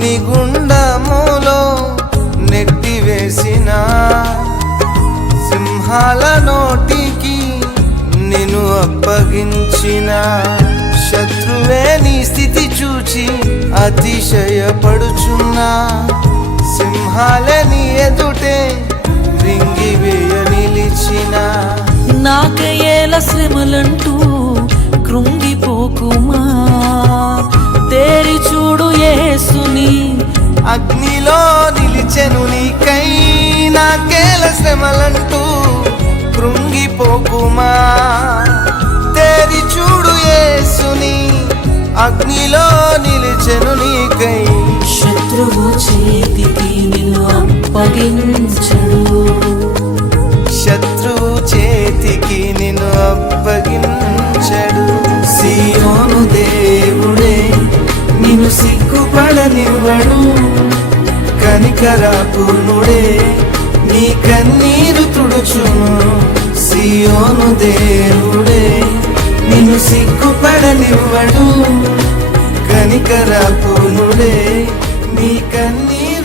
నిగుండములో నెట్టివేసిన సింహాల నోటికి నిన్ను అప్పగించిన శత్రువే నీ స్థితి చూచి అతిశయపడుచున్నా సింహాల నీ ఎదుటే రింగివేయ నిలిచిన నాకయేల శ్రమలంటూ కృంగిపోకుమా తేరి చూడు యేసుని అగ్నిలో నిలిచెను నీకై నాకేల శ్రమలంటూ కృంగిపోకుమా తేరి చూడు యేసుని అగ్నిలో నిలిచెను నీకై శత్రువు చేతికి నిన్ను అప్పగించడు శత్రువు చేతికి నిన్ను అప్పగించడు సీయోను దేవుడే నిన్ను సిగ్గుపడనివ్వడు కనికరాపూర్ణుడే నీ కన్నీరు తుడుచును సీయోను దేవుడే నిన్ను సిగ్గుపడనివ్వడు కనికరాపూర్ణుడే నీ కన్నీరు